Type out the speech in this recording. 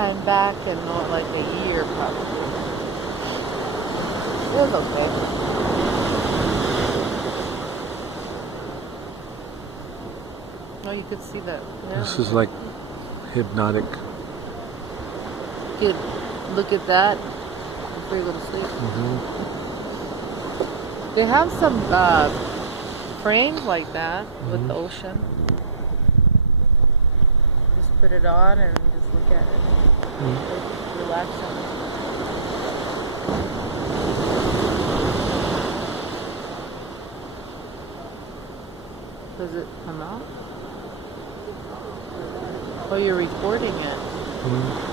time back in like a year probably. It was okay. Oh, you could see that. Yeah. This is like hypnotic. You could look at that before you go to sleep. They have some frames like that with the ocean. Just put it on and just look at it. Like, relax on it. Does it come out? Oh, you're recording it.